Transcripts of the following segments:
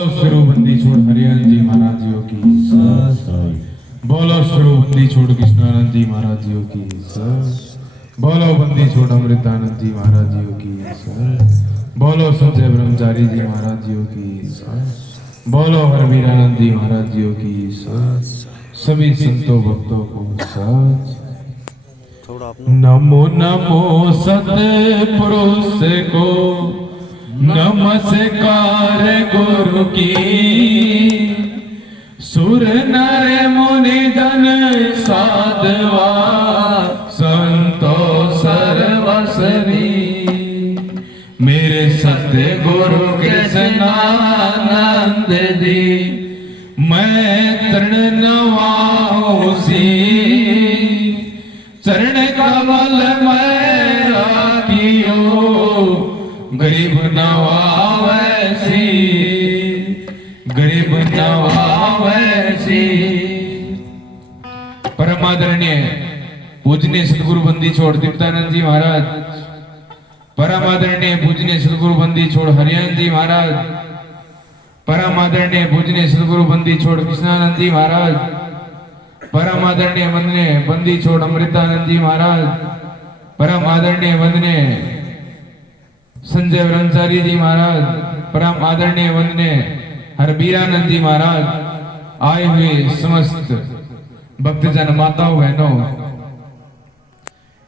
स्वरूपबंदी छोड़ हरियाणा जी महाराज जियों की बोलो स्वरूपबंदी छोड़ कृष्णानंद जी महाराज जियों की बोलो बंदी छोड़ अमृतानंद जी महाराज जियों की बोलो संजय ब्रह्मचारी जी महाराज जियों की बोलो हरवीरानंद जी महाराज जियों की सभी संतों भक्तों को सच नमो नमो सतपुरुष को नमस्कार गुरु की सुर नर मुनि जन साधवा संतो सर्वसवी मेरे सत्य गुरु कृष्णानंद जी मैं तृण नवासी चरण कमल में राखियो गरीब नवासी गरीब नवासी। परमादरणीय पूजनीय सदगुरु बंदी छोड़ दीप्तानंद जी महाराज, परम आदरणीय पूजनीय सदगुरु बंदी छोड़ हरियाणा जी महाराज, परम आदरणीय पूजनीय सदगुरु बंदी छोड़ कृष्णानंद जी महाराज, परम आदरणीय वंदनीय बंदी छोड़ अमृतानंद जी महाराज, परम आदरणीय वंदनीय संजय ब्रह्मचारी जी महाराज, परम आदरणीय वंदनीय हरवीरानंद जी महाराज, आए हुए समस्त भक्तजन माताओं बहनों,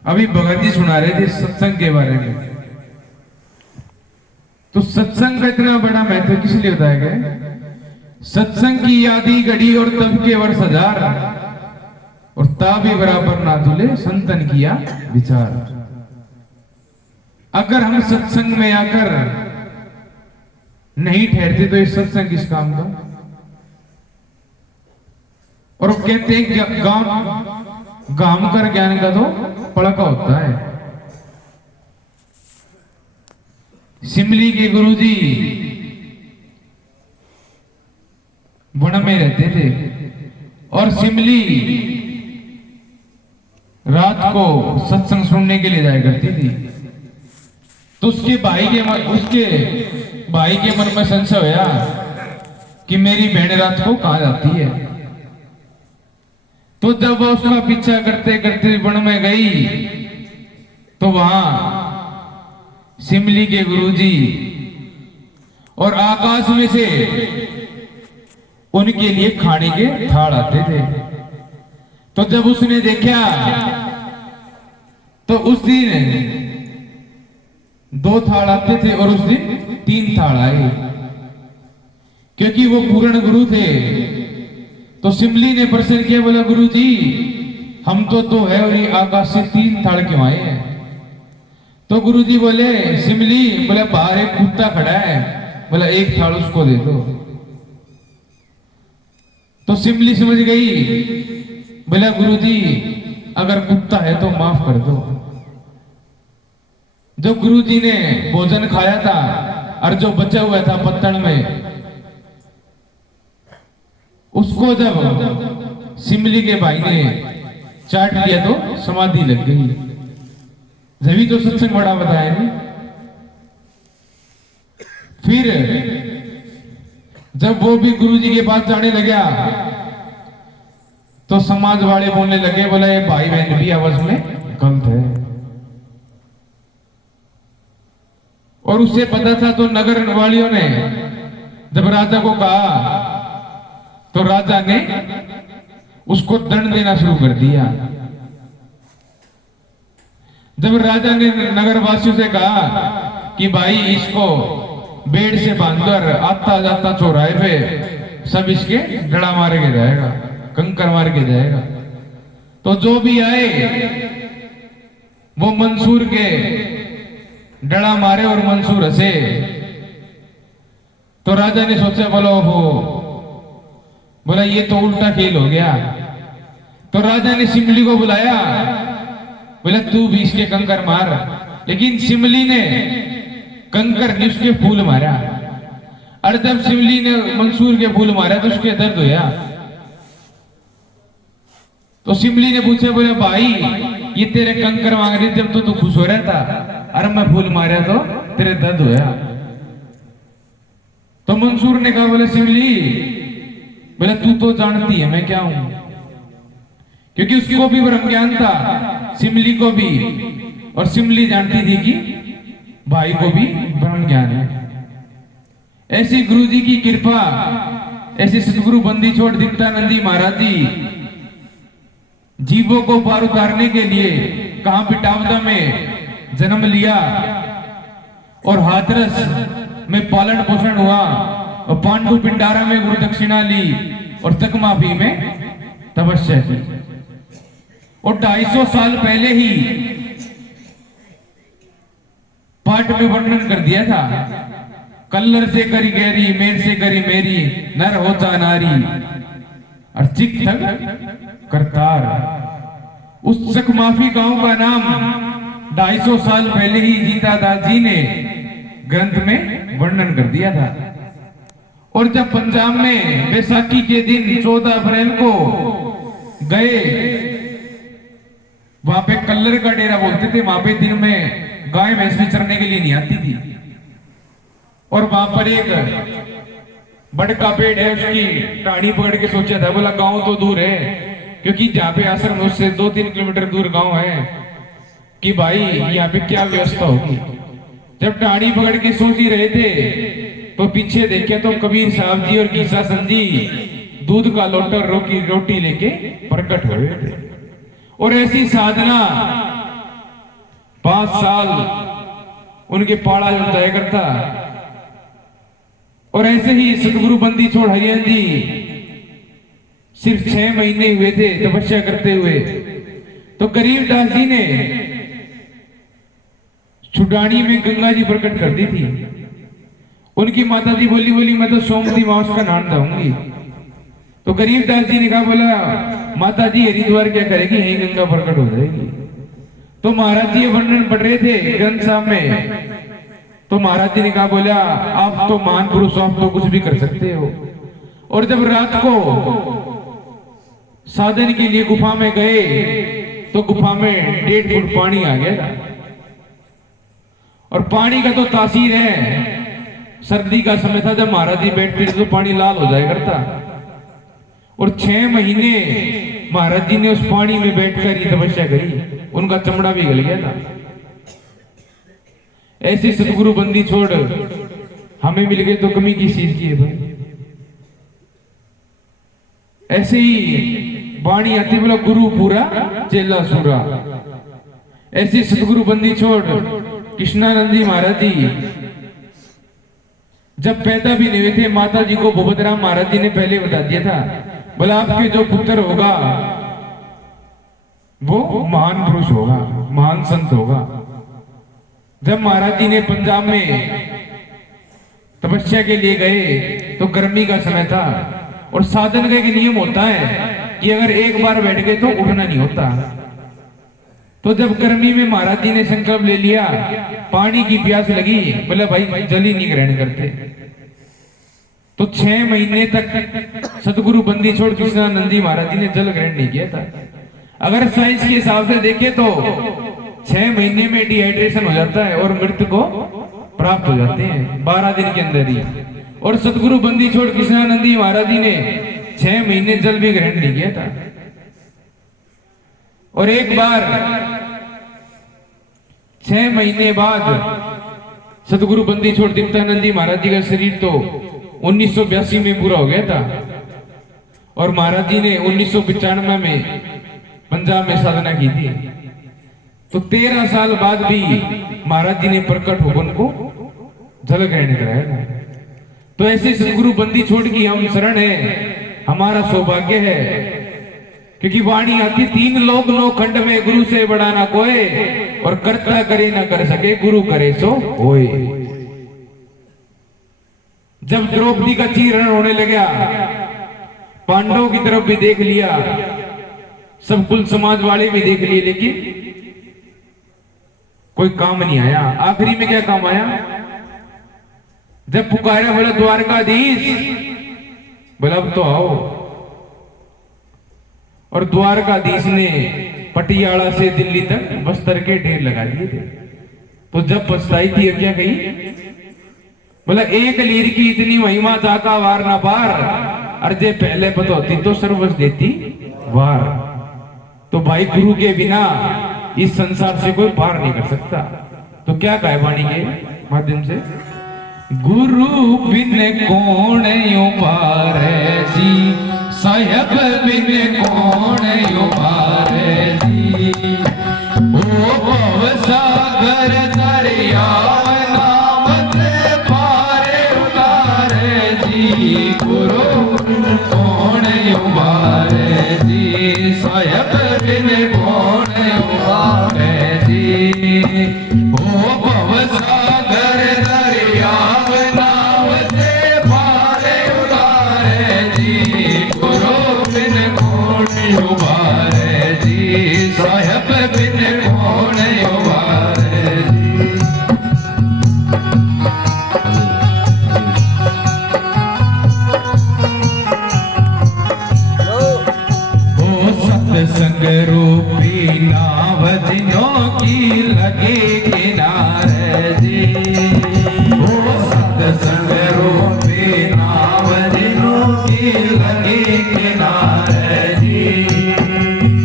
अभी भगत जी सुना रहे थे सत्संग के बारे में। तो सत्संग का इतना बड़ा महत्व किस लिए बताया गया? सत्संग की आधी घड़ी और तब के वर्ष हजार और ताबी बराबर ना तुले संतन किया विचार। अगर हम सत्संग में आकर नहीं ठहरते तो ये सत्संग किस काम का? और वो कहते हैं कि गाम कर ज्ञान का तो पड़का होता है। सिमली के गुरुजी वन में रहते थे और सिमली रात को सत्संग सुनने के लिए जाया करती थी। तो उसके भाई के मन में संशय होया कि मेरी बहन रात को कहां जाती है। तो जब वह उसका पीछा करते करते वन में गई तो वहां सिमली के गुरुजी और आकाश में से उनके लिए खाने के थाल आते थे। तो जब उसने देखा तो उस दिन 2 थाल आते थे और उस दिन 3 थाल आए, क्योंकि वो पूर्ण गुरु थे। तो सिमली ने प्रश्न किया, बोला गुरुजी हम तो है और ये आकाश से 3 थाल क्यों आए हैं? तो गुरुजी बोले सिमली, बोला बाहर एक कुत्ता खड़ा है, बोला 1 थाल उसको दे दो। तो सिमली समझ गई, बोला गुरुजी अगर कुत्ता है तो माफ कर दो। जो गुरुजी ने भोजन खाया था और जो बचा हुआ था पत्तन में, उसको जब सिमली के भाई ने चाट लिया तो समाधि लग गई। जभी तो सत्संग बड़ा बताया नहीं। फिर जब वो भी गुरुजी के पास जाने लगा तो समाज वाले बोलने लगे, बोला ये भाई बहन भी आपस में गलत है। और उससे पता था तो नगर वालियों ने जब राजा को कहा तो राजा ने उसको दंड देना शुरू कर दिया। जब राजा ने नगरवासियों से कहा कि भाई इसको बेड़ से बांधकर आता जाता चौराहे पे सब इसके डड़ा मारे के जाएगा, कंकर मार के जाएगा। तो जो भी आए वो मंसूर के डड़ा मारे और मंसूर हंसे। तो राजा ने सोचा, बोला ये तो उल्टा खेल हो गया। तो राजा ने सिमली को बुलाया, बोला तू भी इसके कंकर मार। लेकिन सिमली ने कंकर ने उसके फूल मारा, और जब सिमली ने मंसूर के फूल मारा तो उसके दर्द होया। तो सिमली ने पूछा, बोला भाई ये तेरे कंकर मांग रहे जब तो तू खुश हो रहा था, अरे मैं फूल मारा तो तेरे दर्द होया। तो तो मंसूर ने कहा, बोले सिमली, बोले तू तो जानती है मैं क्या हूं, क्योंकि उसको भी ब्रह्म ज्ञान था, सिमली को भी, और सिमली जानती थी कि भाई को भी ब्रह्म ज्ञान है। ऐसी गुरु जी की कृपा, ऐसे सतगुरु बंदी छोड़ दीप्तानंदी महाराज जी जीवों को पार उतारने के लिए कहां पिटावदा में जन्म लिया और हाथरस में पालन पोषण हुआ, और पांडु पिंडारा में गुरु दक्षिणा ली, और तकमाफी में तपस्या की। और 250 साल पहले ही पाठ में वर्णन कर दिया था, कल्लर से करी गहरी, मेर से करी मेरी, नर होता नारी, और चिक थक करतार। उस चकमाफी गांव का नाम 250 साल पहले ही जीता दास जी ने ग्रंथ में वर्णन कर दिया था। और जब पंजाब में बैसाखी के दिन 14 अप्रैल को गए, वहां पे कल्लर का डेरा बोलते थे, वहां पे दिन में गाय भैंस भी चरने के लिए नहीं आती थी, और वहां पर एक बड़का पेड़ है, उसकी टाड़ी पकड़ के सोचा था, बोला गांव तो दूर है, क्योंकि जहां पे आश्रम है उससे 2-3 किलोमीटर दूर गांव है, कि भाई यहाँ पे क्या व्यवस्था होगी। जब टाड़ी पकड़ के सोच ही रहे थे तो पीछे देखे तो कबीर साहब जी और गीसा संजी दूध का लोटा रोटी लेके प्रकट हुए थे। और ऐसी साधना 5 साल उनके पाड़ा जाया करता। और ऐसे ही सतगुरु बंदी छोड़ हरियाण जी सिर्फ 6 महीने हुए थे तपस्या करते हुए, तो गरीबदास जी ने छुडानी में गंगा जी प्रकट कर दी थी। उनकी माता जी बोली मैं तो सोमवती मास का नाम दूंगी। तो गरीबदास जी ने कहा, बोला माता जी हरिद्वार क्या करेगी, यही गंगा प्रकट हो जाएगी। तो महाराज जी वर्णन पढ़ रहे थे ग्रंथ साहब में, तो महाराज जी ने कहा, बोला आप तो महान पुरुष, आप तो कुछ भी कर सकते हो। और जब रात को साधन के लिए गुफा में गए तो गुफा में 1.5 फुट पानी आ गया था। और पानी का तो तासीर है, सर्दी का समय था, जब महाराज जी बैठते थे तो पानी लाल हो जाया करता। और 6 महीने महाराज जी ने उस पानी में बैठकर ही तपस्या करी, उनका चमड़ा भी गल गया था। ऐसे सतगुरु बंदी छोड़ हमें मिल गए तो कमी किस चीज की है भाई। ऐसे ही वाणी आती, बोला गुरु पूरा चेला सूरा। ऐसे सतगुरु बंदी छोड़ कृष्णानंद जी महाराज जी जब पैदा भी नहीं हुए थे, माता जी को भूपतराम महाराज जी ने पहले बता दिया था, बोला आपके जो पुत्र होगा वो महान पुरुष होगा, महान संत होगा। जब महाराज जी ने पंजाब में तपस्या के लिए गए तो गर्मी का समय था, और साधन का एक नियम होता है कि अगर एक बार बैठ गए तो उठना नहीं होता। तो जब गर्मी में महाराज जी ने संकल्प ले लिया, पानी की प्यास लगी, बोला भाई जल ही नहीं ग्रहण करते। तो 6 महीने तक सतगुरु बंदी छोड़ कृष्णानंद जी महाराज जी ने जल ग्रहण नहीं किया था। अगर साइंस के हिसाब से देखे तो 6 महीने में डिहाइड्रेशन हो जाता है और मृत्यु को प्राप्त हो जाते हैं 12 दिन के अंदर ही। और सतगुरु बंदी छोड़ कृष्णानंद जी महाराज जी ने 6 महीने जल भी ग्रहण नहीं किया था। और एक बार 6 महीने बाद सतगुरु बंदी छोड़ दीप्तानंद जी महाराज जी का शरीर तो 1982 में पूरा हो गया था, और महाराज जी ने 1995 में पंजाब में साधना की थी। तो 13 साल बाद भी महाराज जी ने प्रकट होकर उनको जल ग्रहण कराया था। तो ऐसे सतगुरु बंदी छोड़ की हम शरण है, हमारा सौभाग्य है, क्योंकि वाणी आती 3 लोक 9 खंड में गुरु से बड़ा ना कोई, और करता करे ना कर सके गुरु करे सो होए। जब द्रौपदी का चीरण होने लगा, पांडवों की तरफ भी देख लिया, सब कुल समाज वाले भी देख लिए, लेकिन कोई काम नहीं आया। आखिरी में क्या काम आया, जब पुकारा बोला द्वारकाधीश, बोला अब तो आओ। और द्वारकाधीश ने पटियाला से दिल्ली तक बस्तर के ढेर लगा दिए थे। तो जब पछताई थी क्या कही, बोला एक लीर की इतनी महिमा जाका वार ना पार, अर्जे पहले पता होती तो सर्वस्व देती वार। तो भाई गुरु के बिना इस संसार से कोई पार नहीं कर सकता। तो क्या कहे वाणी के माध्यम से, गुरु बिन कौन यूं पार जी, साहेब बिन कौन यूं पार जी, ओ भव सागर दरिया नाम से पारे उतारे जी, गुरु बिन कौन यूं पार जी, साहेब बिन कौन यूं पार जी, ओ भव सागर दरिया नाम से पारे उतारे जी, गुरु बिन कौन यूं पार जी, साहेब बिन कौन यूं पार जी। ओ सत्संग रूपी नाव जिन्हों की लगे किनारे जी, ओ सत्संग रूपी नाव जिन्हों की लगे किनारे जी,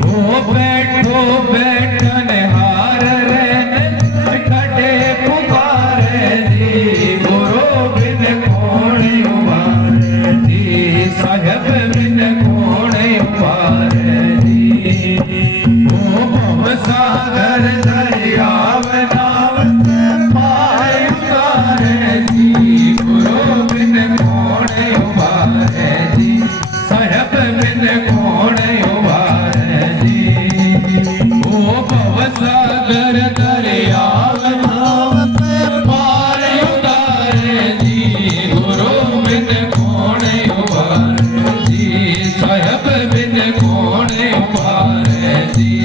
ओ बैठो बैठन हार रे खड़े पुकारे जी, गुरु बिन कौन उबारे जी, साहेब बिन कौन उबारे जी, ओ भव सागर दरिया नाव से पार उतारे जी, गुरु बिन कौन उबारे जी, साहेब बिन कौन उबारे जी, ओ भव सागर दरिया नाव से पार उतारे जी, गुरु बिन कौन उबारे जी, साहेब बिन कौन उबारे जी।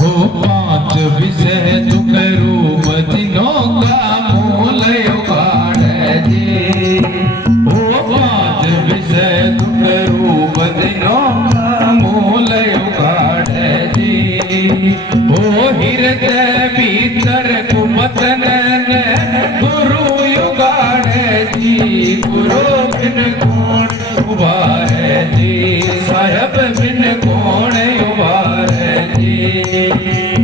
ओ पांच विषय दुख रूप जिन्हों का मूल उखाड़े जी, ओ पांच विषय दुख रूप जिन्हों का मूल उखाड़े जी, ओ हृदय भीतर कुमतन गुरु उगाड़े जी, गुरु बिन कौन उबारे जी, साहेब बिन कौन उबारे जी,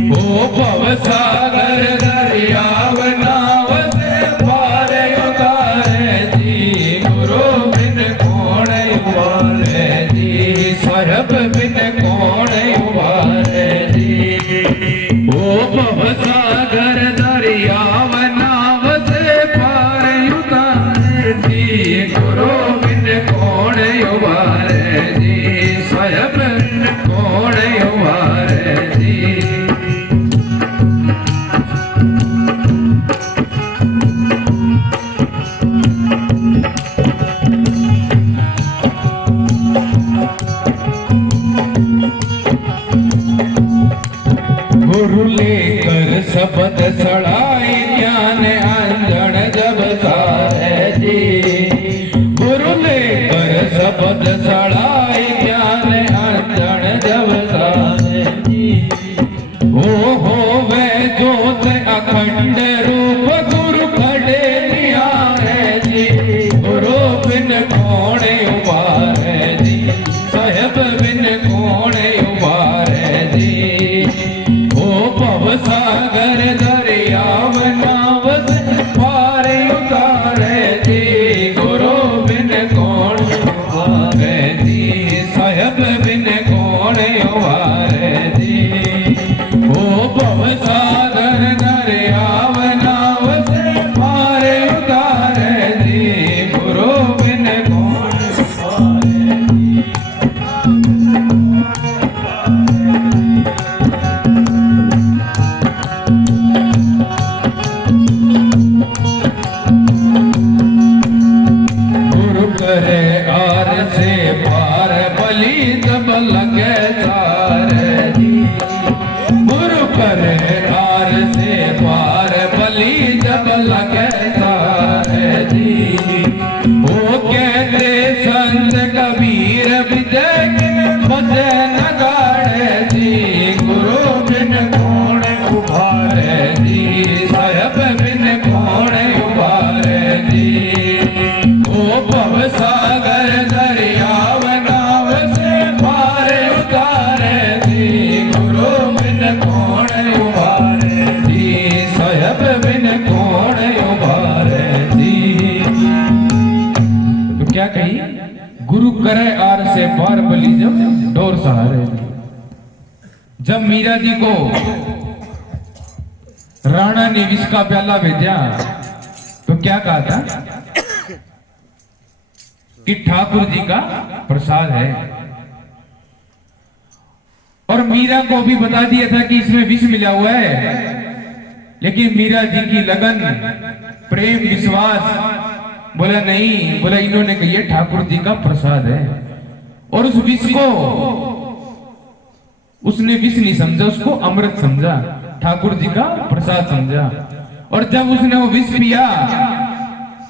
ओ भव सागर दरिया नाव से पार उतारे जी, गुरु बिन कौन उबारे जी, साहेब बिन कौन उबारे जी, ओ भव सागर दरिया नाव से पार उतारे जी, गुरु बिन कौन उबारे जी, साहेब बिन कौन उबारे जी। गुरु लेकर शब्द सड़ाई ज्ञान अंजन जब सारे जी, गुरु लेकर शब्द सड़ाई ज्ञान अंजन जब सारे जी, ओ होवे जोत अखंड रूप गुरु खड़े निहारे जी, गुरु बिन कौन उबारे जी, साहेब बिन कौन उबारे जी, ओ भव सागर दरिया नाव से पार उतारे जी, गुरु बिन कौन उबारे जी, साहेब बिन कौन उबारे जी, ओ भव सागर दरिया नाव से पार उतारे जी, गुरु बिन कौन उबारे जी। गुरु करे आर से पार बलि जब लगे सारे जी, गुरु करे आर से पार बलि जब लगे सारे भव सागर दरियाव नाव से पार उतारे जी गुरु बिन कौन उबारे जी साहब बिन कौन उबारे जी। तो क्या कही, गुरु करे आर से पार बली जब डोर सहारे। जब मीरा जी को राणा ने विष का प्याला भेजा तो क्या कहा था कि ठाकुर जी का प्रसाद है, और मीरा को भी बता दिया था कि इसमें विष मिला हुआ है। लेकिन मीरा जी की लगन, प्रेम, विश्वास, बोला नहीं, बोला इन्होंने कही ठाकुर जी का प्रसाद है। और उस विष को उसने विष नहीं समझा, उसको अमृत समझा, ठाकुर जी का प्रसाद समझा। और जब उसने वो विष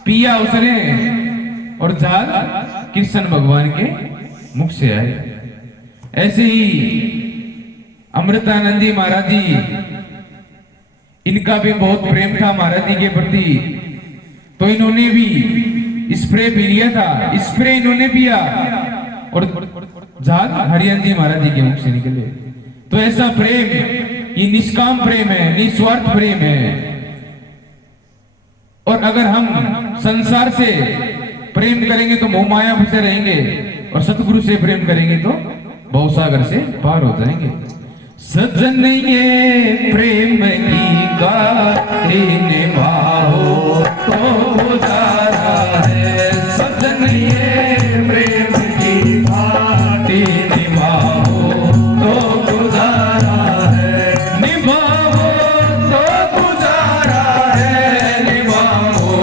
पिया उसने, और झाग कृष्ण भगवान के मुख से आए। ऐसे ही अमृतानंद जी महाराज जी, इनका भी बहुत प्रेम था महाराज जी के प्रति, तो इन्होंने भी स्प्रे पी लिया था। स्प्रे इन्होंने पिया और झाग हरियन जी महाराज जी के मुख से निकले। तो ऐसा प्रेम, ये निष्काम प्रेम है, निस्वार्थ प्रेम है। और अगर हम संसार से प्रेम करेंगे तो मोह माया से रहेंगे, और सतगुरु से प्रेम करेंगे तो भवसागर से पार हो जाएंगे। सज्जन ये प्रेम की गाथे निभाओ तो गुजारा है। सज्जन ये प्रेम की गाथे निभाओ तो गुजारा है। निभाओ तो गुजारा है, निभाओ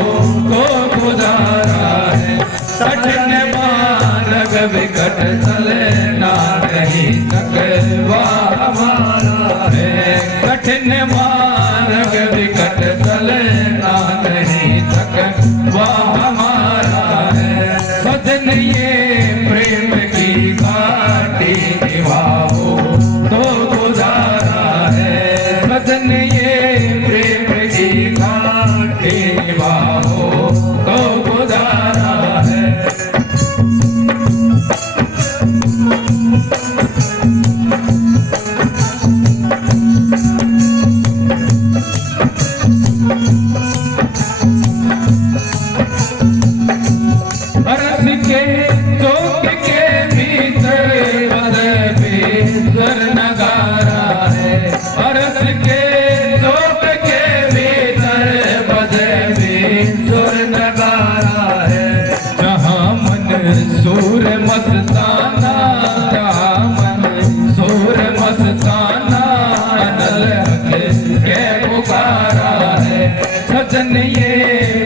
तो गुजारा है। कठिन मार्ग विकट चले ना कहीं सकवा हमारा है। कठिन मार्ग विकट चले ना कहीं सकवा हमारा है। सजन ये प्रेम की घाटी निभाओ तो गुजारा है। सजन ये प्रेम की घाटी निभाओ तो गुजारा है। सूर मस्ताना दामन, सूर मस्ताना अनल के पुकारा है। सजन ये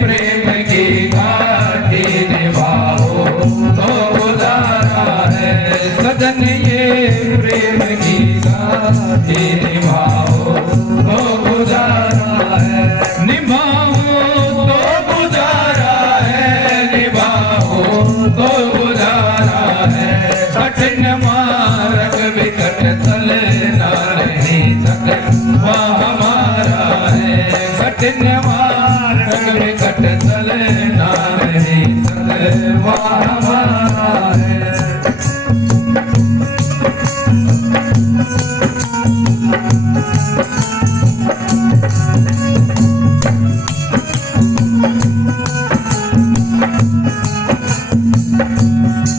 प्रेम की घाटी निभाओ तो गुजारा है। सजन ये प्रेम की घाटी निभाओ तो गुजारा है। निभाओ तो गुजारा है, निभाओ तो गुजारा है। कठिन मार्ग विकट चले ना नहीं सकवा हमारा है। कठिन मार्ग विकट चले ना नहीं सकवा हमारा है।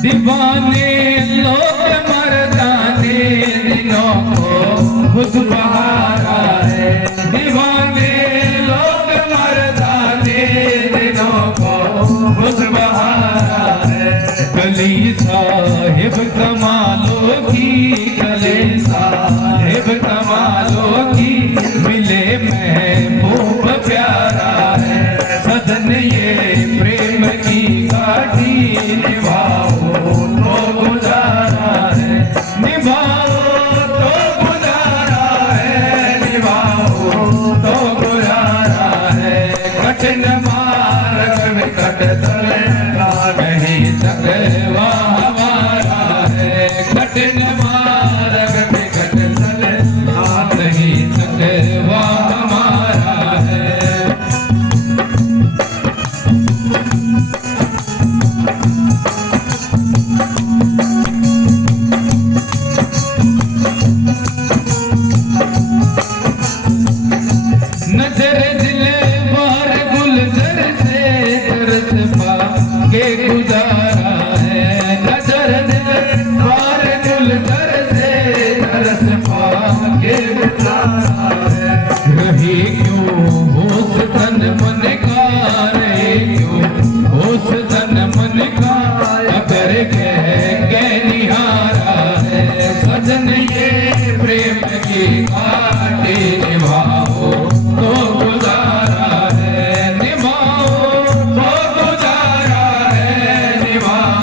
दीवाने लोग मर्दाने दिनों को खुद बहारा है। दीवाने लोग मर्दाने दिनों को खुद बहारा है। गली साहिब कमालों की, गली साहिब कमालों की, मिले महबूब प्यारा है। सजन ये प्रेम की घाटी निभाओ तो गुजारा है। निभाओ तो गुजारा है, निभाओ तो गुजारा है। कठिन मार्ग विकट चले ना नहीं सकवा हमारा है।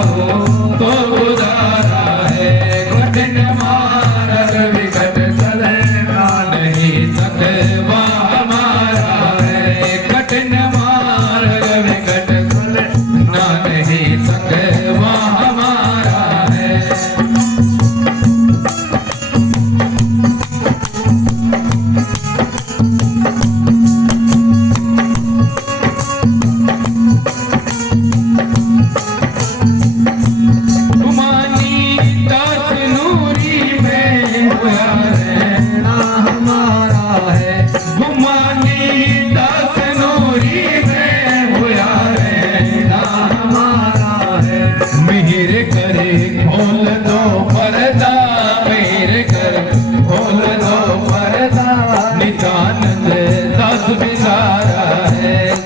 निभाओ तो गुजारा है। कठिन मार्ग विकट चलना नहीं सकवा हमारा है। कठिन मार्ग विकट चलना नहीं सकवा हमारा है।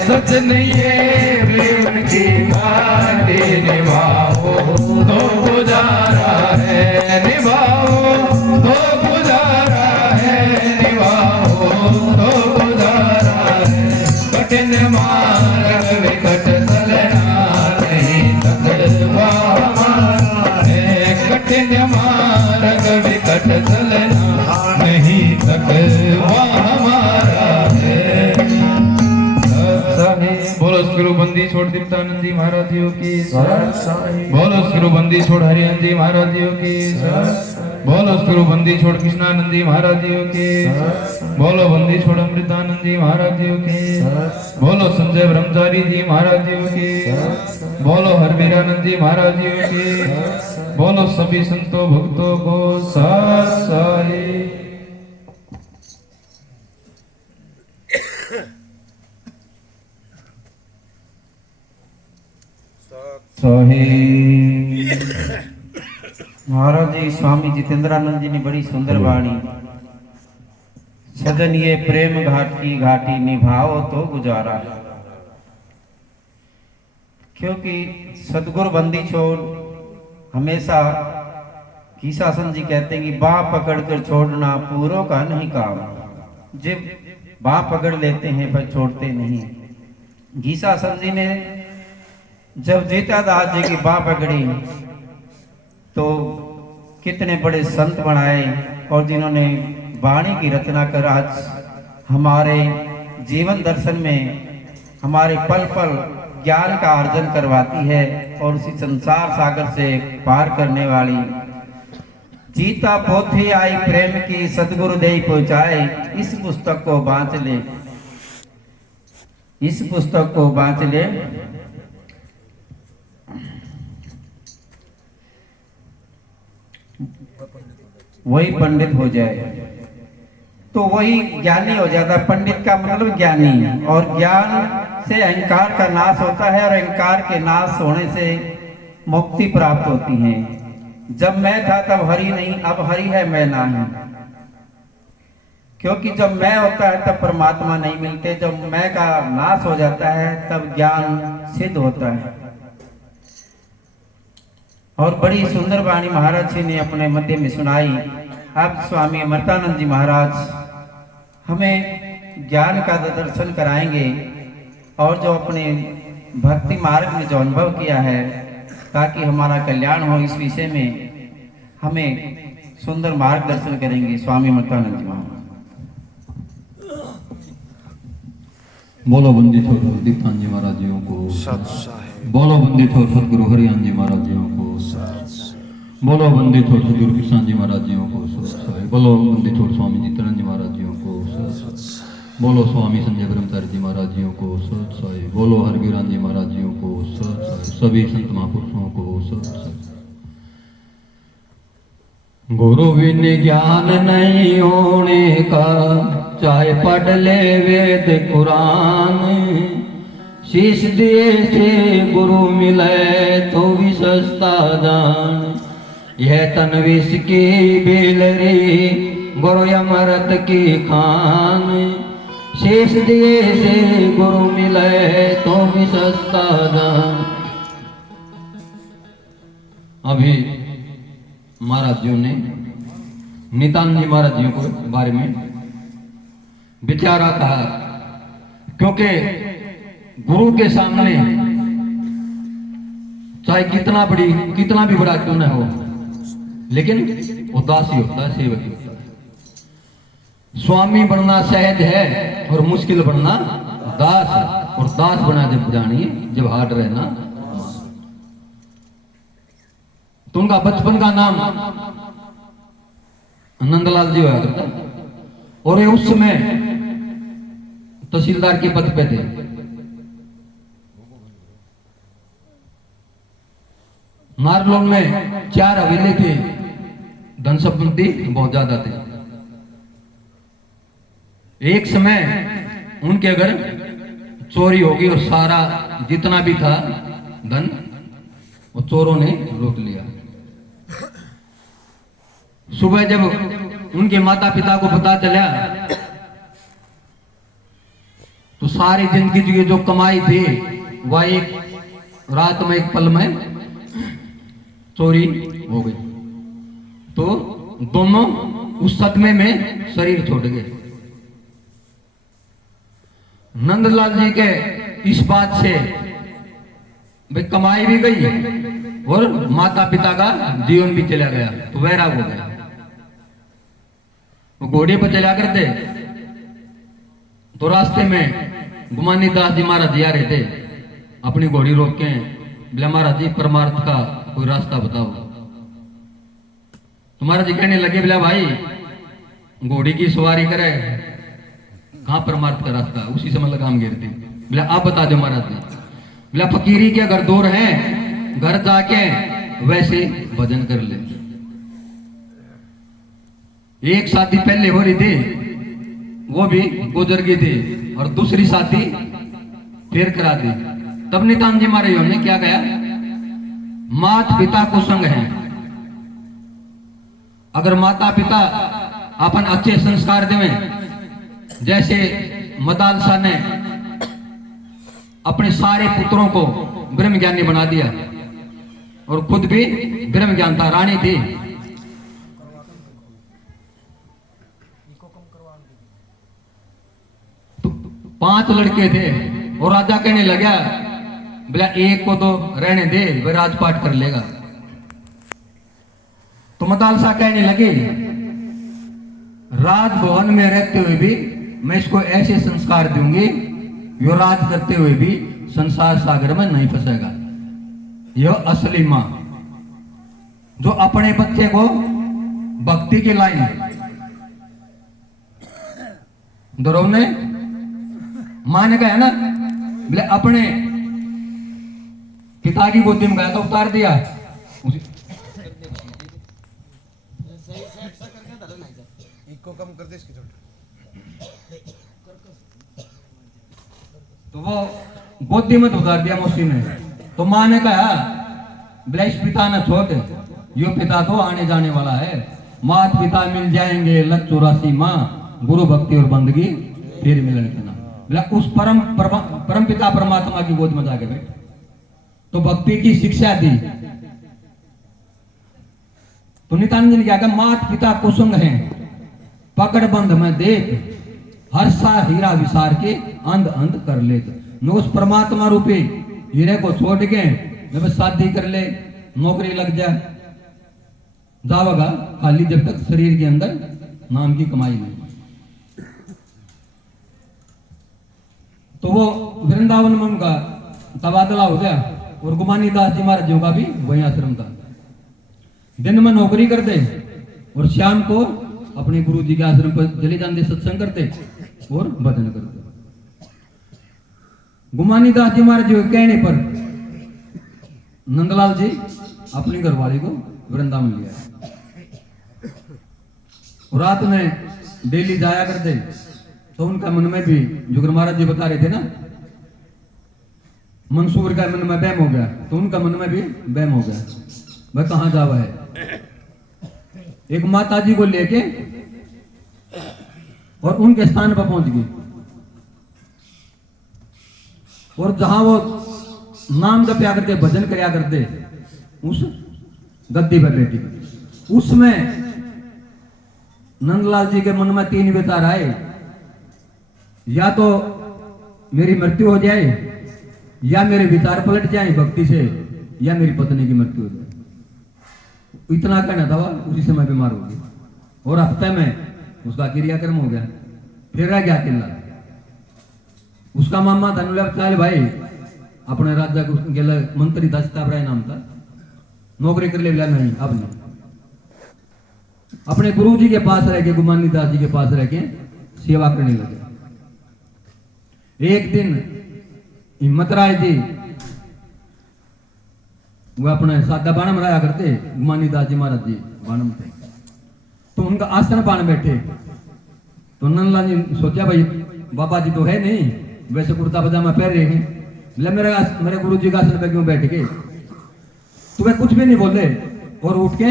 सजन ये प्रेम की बातें निभाओ तो गुजारा है। निभाओ तो गुजारा है। निभाओ तो गुजारा है। कठिन मार्ग विकट चलना नहीं सकवा हमारा है। कठिन मार्ग विकट चलना नहीं सकवा हमारा है। बोलो गुरु बंदी छोड़ दीप्तानंद जी महाराज जी की। बोलो गुरु बंदी छोड़ हरिहर जी महाराज जी की। बोलो गुरु बंदी छोड़ कृष्णानंद जी महाराज जी की। बोलो बंदी छोड़ अमृतानंद जी महाराज जी की। बोलो संजय ब्रह्मचारी जी महाराज जी की। बोलो हरवीरानंद जी महाराज जी की। बोलो सभी संतों भक्तों को सत साई। महाराज जी स्वामी जितेंद्रानंद जी ने बड़ी सुंदर वाणी। सजन ये प्रेम घाट की घाटी निभाओ तो गुजारा। क्योंकि सदगुरु बंदी छोड़ हमेशा कीशासन जी कहते हैं कि बाँ पकड़ कर छोड़ना पूरों का नहीं काम। जब बाँ पकड़ लेते हैं पर छोड़ते नहीं। कीशासन जी ने जब जीतादास जी की बाँ पकड़ी तो कितने बड़े संत बनाए और जिन्होंने वाणी की रचना कर आज हमारे जीवन दर्शन में हमारे पल पल ज्ञान का अर्जन करवाती है और उसी संसार सागर से पार करने वाली। जीता पोथी आई प्रेम की सतगुरु दे पहुंचाए। इस पुस्तक को बांच ले। इस पुस्तक को बांच ले। वही पंडित हो जाए। तो वही ज्ञानी हो जाता है। पंडित का मतलब ज्ञानी। और ज्ञान से अहंकार का नाश होता है और अहंकार के नाश होने से मुक्ति प्राप्त होती है। जब मैं था तब हरि नहीं, अब हरि है मैं नहीं। क्योंकि जब मैं होता है तब परमात्मा नहीं मिलते। जब मैं का नाश हो जाता है तब ज्ञान सिद्ध होता है। और बड़ी सुंदर वाणी महाराज जी ने अपने मध्य में सुनाई। अब स्वामी अमृतानंद जी महाराज हमें ज्ञान का दर्शन कराएंगे और जो अपने भक्ति मार्ग में जो अनुभव किया है ताकि हमारा कल्याण हो, इस विषय में हमें सुंदर मार्गदर्शन करेंगे स्वामी अमृतानंद जी महाराज। बोलो बंदी छोड़ दीप्तान जी महाराज जी को। बोलो बंदी छोड़ सतगुरु हरियान जी महाराज जी को। बोलो बंदी छोड़ सतगुरु कृष्ण जी महाराज जी को। बोलो बंदी छोड़ स्वामी जितेंद्र जी महाराज जी को। बोलो स्वामी संजय ब्रह्मचारी जी महाराज जी को। सत साई। बोलो हरवीरान जी महाराज जी को। सत साई। सभी संत महापुरुषों को सत साई। गुरु बिन ज्ञान नहीं होने का, चाहे पढ़ ले वेद कुरान। शीश दिए से गुरु मिले तो भी सस्ता जान। यह तन विष की बेलरी गुरु अमृत की खान। शीश दिए से गुरु मिले तो भी सस्ता जान। अभी महाराज जी ने नितान जी महाराज जी को बारे में विचारा कहा, क्योंकि गुरु के सामने चाहे कितना भी बड़ा क्यों न हो, लेकिन वो दास ही होता है, सेवक ही होता है। स्वामी बनना सहज है और मुश्किल बनना दास, और दास बना जब जानिए जब हार्ड रहना। तो उनका बचपन का नाम नंदलाल जी हुआ करता, और ये उस समय तहसीलदार के पद पे थे। नारलोल में 4 हवेली थे, धन संपत्ति बहुत ज्यादा थे। एक समय उनके घर चोरी होगी और सारा जितना भी था धन वो चोरों ने लूट लिया। सुबह जब उनके माता पिता को पता चला तो सारी जिंदगी की जो कमाई थी वह एक रात में, एक पल में चोरी हो गई। तो दोनों उस सदमे में शरीर छोड़ गए। नंदलाल जी के इस बात से भाई कमाई भी गई और माता पिता का जीवन भी चला गया, तो वैराग हो गया। वो घोड़े पर चला करते तो रास्ते में गुमानी दास जी महाराज जी आ रहे थे, अपनी घोड़ी रोक के बोले महाराज जी परमार्थ का कोई रास्ता बताओ। तो महाराज जी कहने लगे बोला भाई घोड़ी की सवारी करे कहां परमार्थ का रास्ता, उसी समय लगाम गिरती। बोला आप बता दो महाराज जी। बोला फकीरी के अगर दूर है घर जाके वैसे भजन कर ले। एक शादी पहले हो रही थी वो भी गुजर गई थी, और दूसरी शादी फिर करा दी। तब नितान जी महाराज हमने क्या कहा, माता पिता को संग है। अगर माता पिता अपन अच्छे संस्कार देवें, जैसे मदालसा ने अपने सारे पुत्रों को ब्रह्म ज्ञानी बना दिया और खुद भी ब्रह्म ज्ञानता रानी थी। तो 5 लड़के थे और राजा कहने लगा बोला एक को तो रहने दे, वह राजपाट कर लेगा। तो मदालसा कहने लगे राजभवन में रहते हुए भी मैं इसको ऐसे संस्कार दूंगी यो राज करते हुए भी संसार सागर में नहीं फंसेगा। यह असली मां जो अपने बच्चे को भक्ति की लाइन द्रव ने मां ने कहा ना बोले अपने पिता की गोदी में गया तो उतार दिया। को कम कर दे इसकी तो वो गोदी में उतार दिया मौसी ने। तो मां ने कहा ब्लैश पिता न छोड़, यो पिता तो आने जाने वाला है। मात पिता मिल जाएंगे लग 84 माँ, गुरु भक्ति और बंदगी फिर मिलन के नाम। बोला उस परम पिता परमात्मा की गोद में जाके बैठ। तो भक्ति की शिक्षा दी। तो नित्यानंद जी ने क्या कहा, मात पिता कुसुम है पकड़ बंध में देख, हर सा हीरा विसार के अंध अंध कर ले। न उस परमात्मा रूपी हीरे को छोड़ के जब शादी कर ले, नौकरी लग जाए, जावगा खाली जब तक शरीर के अंदर नाम की कमाई नहीं। तो वो वृंदावन में उनका तबादला हो गया और गुमानी दास जी महाराज जी का भी वही आश्रम था। दिन में नौकरी करते और शाम को अपने गुरु जी के आश्रम पर चले जाते, सत्संग करते और भजन करते। गुमानी दास जी महाराज जी के कहने पर नंदलाल जी अपनी घरवाली को वृंदावन लिया। रात में डेली जाया करते। तो उनका मन में भी जुगर महाराज जी बता रहे थे ना, मंसूर का मन में बैम हो गया, तो उनका मन में भी बैम हो गया, वह कहां जावा है। एक माता जी को लेके और उनके स्थान पर पहुंच गई और जहां वो नाम जपया करते, भजन करया करते, उस गद्दी पर बैठी। उसमें नंदलाल जी के मन में 3 विचार आए, या तो मेरी मृत्यु हो जाए, या मेरे विचार पलट जाए भक्ति से, या मेरी पत्नी की मृत्यु हो जाए। इतना कहना था, उसी समय बीमार हो गई और हफ्ते में उसका क्रियाक्रम हो गया। फिर रह गया अकेला। उसका मामा था चल भाई अपने राजा को गेला मंत्री था, सीताबराय नाम था, नौकरी कर ले। नहीं अब नहीं, अपने गुरु जी के पास रह के, गुमानी दास जी के पास रह के सेवा करने लगे। एक दिन हिम्मत राय जी वो अपने सादा बाण में रहा करते, गुमानी दास जी महाराज जी बाण में थे, तो उनका आसन पान बैठे। तो नंदलाल जी सोचा भाई बाबा जी तो है नहीं, वैसे कुर्ता पजामा पहन रहे हैं, मेरे गुरु जी का आसन पे क्यों बैठ गए? तो वे कुछ भी नहीं बोले और उठ के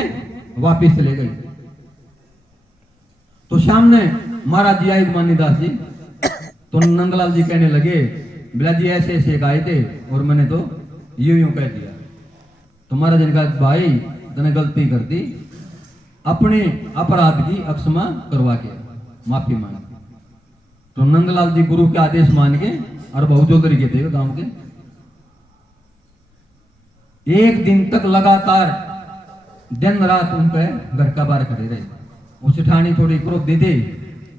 वापिस चले गए। तो सामने महाराज जी आए गुमानी दास जी, तो नंदलाल जी कहने लगे बिला जी ऐसे ऐसे आए थे और मैंने तो यूं कह दिया। तो महाराज ने कहा भाई तूने गलती कर दी, अपने अपराध की अक्षमा करवा के माफी मांग। तो नंदलाल जी गुरु के आदेश मान के और बहुत जोधरी के थे गांव के, एक दिन तक लगातार दिन रात उनके घर का बाहर खड़े रहे। उस सेठानी थोड़ी क्रोध दे,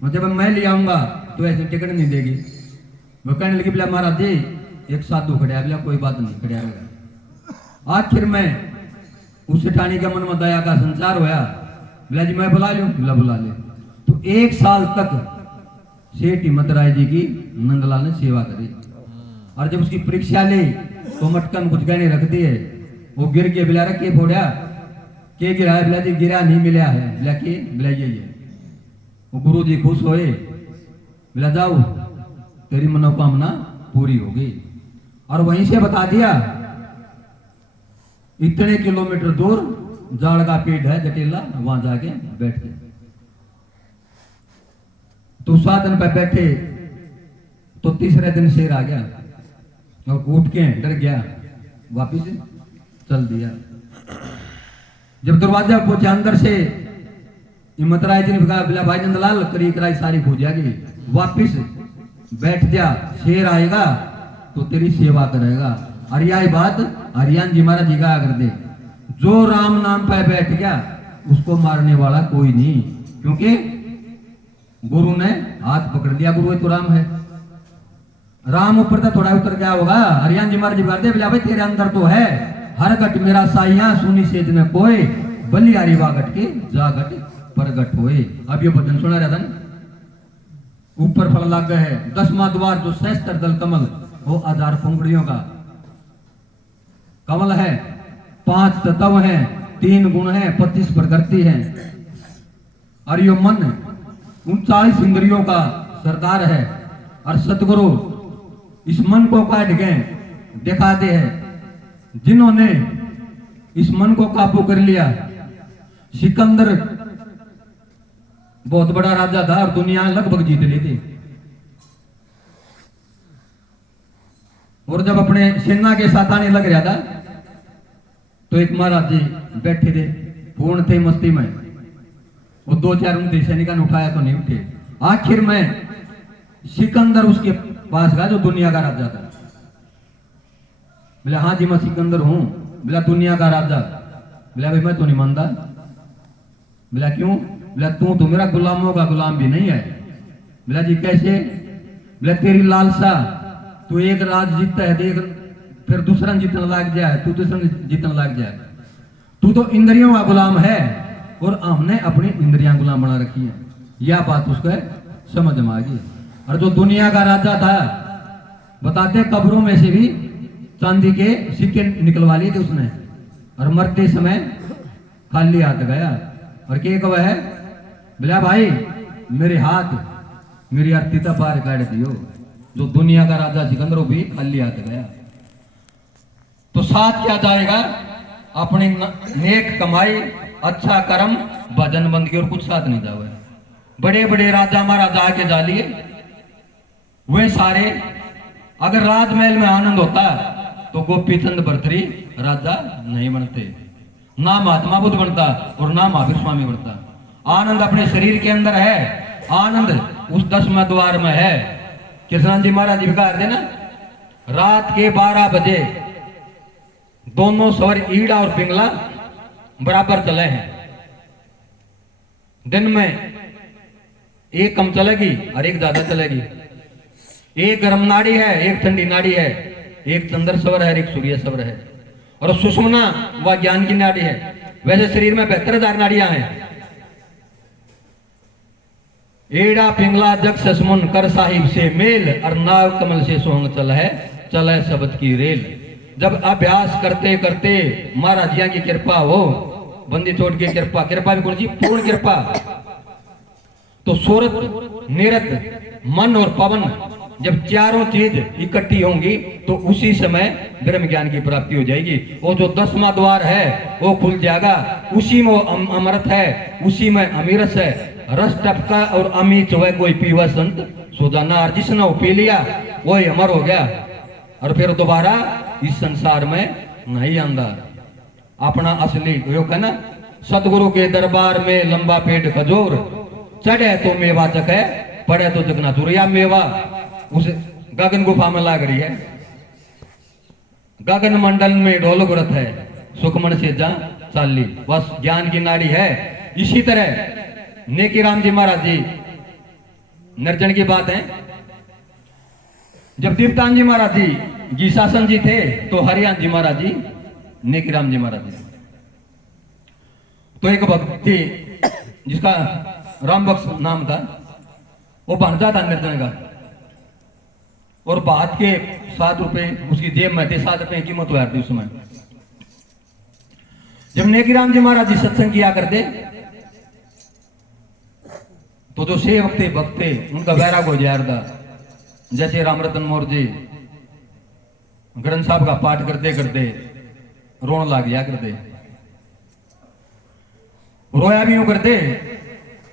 जब मैं ले आऊंगा तो ऐसे टिकट नहीं देगी। वो कहने लगी बोला महाराज जी एक साधु खड़ा, बोला कोई बात नहीं खड़ा रहेगा। आखिर में उस सेठानी के मन में दया का संचार होया, बोला जी मैं बुला लूं, बोला बुला ले। तो 1 साल तक सेठ हिम्मत राय जी की नंदलाल ने सेवा करी। और जब उसकी परीक्षा ली तो मटका में कुछ गहने रख दिए, वो गिर के बिला रखे फोड़ा के गिरा है, बिला जी गिरा नहीं मिला है, बिला के बिला ये वो गुरु जी खुश होए, बिला जाओ तेरी मनोकामना पूरी हो गई। और वहीं से बता दिया इतने किलोमीटर दूर जाड़ का पेड़ है जटेला, वहां जाके बैठ गए। तो साधन पे बैठे तो तीसरे दिन शेर आ गया और उठ के डर गया, वापिस चल दिया। जब दरवाजा पहुंचे अंदर से हिम्मत राय जी ने कहा बोला भाई नंदलाल करी कराई सारी हो जाएगी, वापिस बैठ जा, शेर आएगा तो तेरी सेवा करेगा। और यही बात हरियाण जी महाराज जी का कर दे, जो राम नाम पे बैठ गया उसको मारने वाला कोई नहीं, क्योंकि गुरु ने हाथ पकड़ लिया, गुरु तो राम है। राम ऊपर तो थोड़ा उतर गया होगा, हरियाण जी महाराज जी कहते बोला भाई तेरे अंदर तो है, हर गट मेरा साइया सुनी सेज में कोई, बलियारी वागट के जागट प्रगट होए। अब ये भजन सुना रहा था ना, ऊपर फल लग गए है 10वां द्वार जो सहस्त्र दल कमल, वो 1000 पंखुड़ियों का कमल है, 5 तत्व है, 3 गुण है, 25 प्रकृति है। और यो मन 39 इंद्रियों का सरदार है। और सतगुरु इस मन को काट के दिखाते हैं, जिन्होंने इस मन को काबू कर लिया। सिकंदर बहुत बड़ा राजा था और दुनिया लगभग जीत लेती, और जब अपने सेना के साथ आने लग रहा था तो एक महाराज जी बैठे थे, पूर्ण थे मस्ती में, वो 2-4 उनके सैनिकों ने उठाया तो नहीं उठे। आखिर में सिकंदर उसके पास गया जो दुनिया का राजा था। बोला हाँ जी मैं सिकंदर हूं। बोला दुनिया का राजा? बोला भाई मैं तो नहीं मानता। बोला क्यों? बोला तू तो मेरा गुलामों का गुलाम भी नहीं है। बोला जी कैसे? बोला तेरी लालसा, तू एक राज जीतता है देख, फिर दूसरा जीतने लग जाए, तू दूसरा जीतने लग जाए, तू तो इंद्रियों का गुलाम है और हमने अपनी इंद्रियां गुलाम बना रखी है। यह बात उसको समझ में आ गई। और जो दुनिया का राजा था, बताते कब्रों में से भी चांदी के सिक्के निकलवा लिए थे उसने, और मरते समय खाली हाथ गया। और क्या कहा है? बोला भाई मेरे हाथ मेरी आरती तक बाहर काट दियो। जो दुनिया का राजा सिकंदर भी खाली हाथ गया। तो साथ क्या जाएगा? अपनी नेक कमाई, अच्छा कर्म, भजन बंदगी, और कुछ साथ नहीं जाओगे। बड़े बड़े राजा महाराजा आके जा लिए, वे सारे अगर राजमहल में आनंद होता तो गोपी चंद भर्तृहरि राजा नहीं बनते, ना महात्मा बुद्ध बनता और ना महावीर स्वामी बनता। आनंद अपने शरीर के अंदर है, आनंद उस 10वें द्वार में है। किसान जी महाराज जी कहा थे ना, रात के 12 बजे दोनों स्वर ईड़ा और पिंगला बराबर चले हैं। दिन में एक कम चलेगी और एक ज्यादा चलेगी। एक गर्म नाड़ी है, एक ठंडी नाड़ी है, एक चंद्र स्वर है, एक सूर्य स्वर है। और सुषुम्ना वह ज्ञान की नाड़ी है। वैसे शरीर में 72,000 नाड़ियां हैं। एड़ा पिंगला जग ससमुन कर साहिब से मेल और नाव कमल से सोहंग चल है शब्द की रेल। जब अभ्यास करते करते महाराज जिया की कृपा हो, बंदी छोड़ की कृपा, कृपा भी कौन सी? पूर्ण कृपा। तो सूरत निरत मन और पवन जब चारों चीज इकट्ठी होंगी तो उसी समय ब्रह्म ज्ञान की प्राप्ति हो जाएगी। वो जो 10वां द्वार है वो खुल जाएगा। उसी में अमृत है, उसी में अमीरस है। रस टपका और अमित हुए कोई पीवा संत सुदाना, और जिसने वो पी लिया वही अमर हो गया और फिर दोबारा इस संसार में नहीं आंदा। अपना असली योग है ना, सतगुरु के दरबार में लंबा पेट खजूर, चढ़े तो मेवा चखे, पड़े तो जगना चूर। या मेवा उस गगन गुफा में लाग रही है। गगन मंडल में ढोल व्रत है, सुखमन से जा चाली, बस ज्ञान की नाड़ी है। इसी तरह नेकी राम जी महाराज जी निर्जन की बात है। जब दीप्तान जी महाराज जी गीशासन जी थे तो हरियाण जी महाराज जी, नेकी राम जी महाराज जी। तो एक भक्त थी जिसका राम बख्श नाम था, वो भांजा था निर्जन का, और बात के 7 रुपए उसकी जेब में थे। 7 रुपए कीमत हुआ थी उस समय। जब नेकी राम जी महाराज जी सत्संग किया करते तो जो सेवक थे भक्त थे उनका वैराग हो जाया था। जैसे रामरतन मौर्य जी ग्रंथ साहब का पाठ करते करते रोन लग गया करते, रोया भी यूं करते।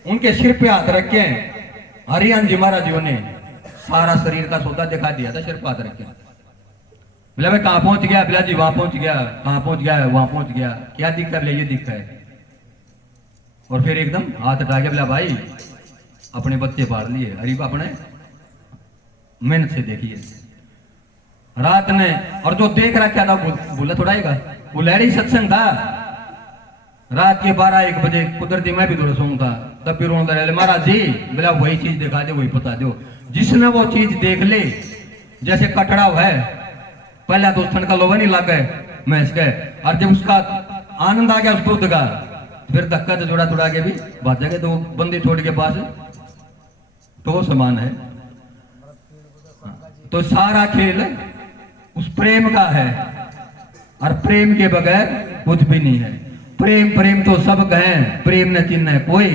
उनके सिर पे हाथ रख के हरियाण जी महाराज जी ने सारा शरीर का सौदा दिखा दिया था। सिर पे हाथ रख के बोला मैं कहां पहुंच गया? बोला जी वहां पहुंच गया। कहां पहुंच गया? वहां पहुंच गया। क्या दिख कर ले? ये दिखा है। और फिर एकदम हाथ हटा के बोला भाई अपने बच्चे पाल लिए, अरे अपने मेहनत से देखिए। रात ने और जो देख रखा था बोला थोड़ा आएगा, वो लहरी सत्संग था। रात के 12-1 बजे कुदरती मैं भी थोड़ा सोऊंगा, तब भी रोना रहे महाराज जी। बोला वही चीज दिखा दे, वही बता दो। जिसने वो चीज देख ले, जैसे कटड़ा है, पहला तो ठंड का लोभा नहीं लगा है मैं इसके, और जब उसका आनंद आ गया उस दूध का, फिर धक्का तो जोड़ा तोड़ा के भी भाग जाएगा। तो बंदी छोड़ के पास तो वो समान है। तो सारा खेल उस प्रेम का है, और प्रेम के बगैर कुछ भी नहीं है। प्रेम प्रेम तो सब कहें, प्रेम न चिन्ह है कोई,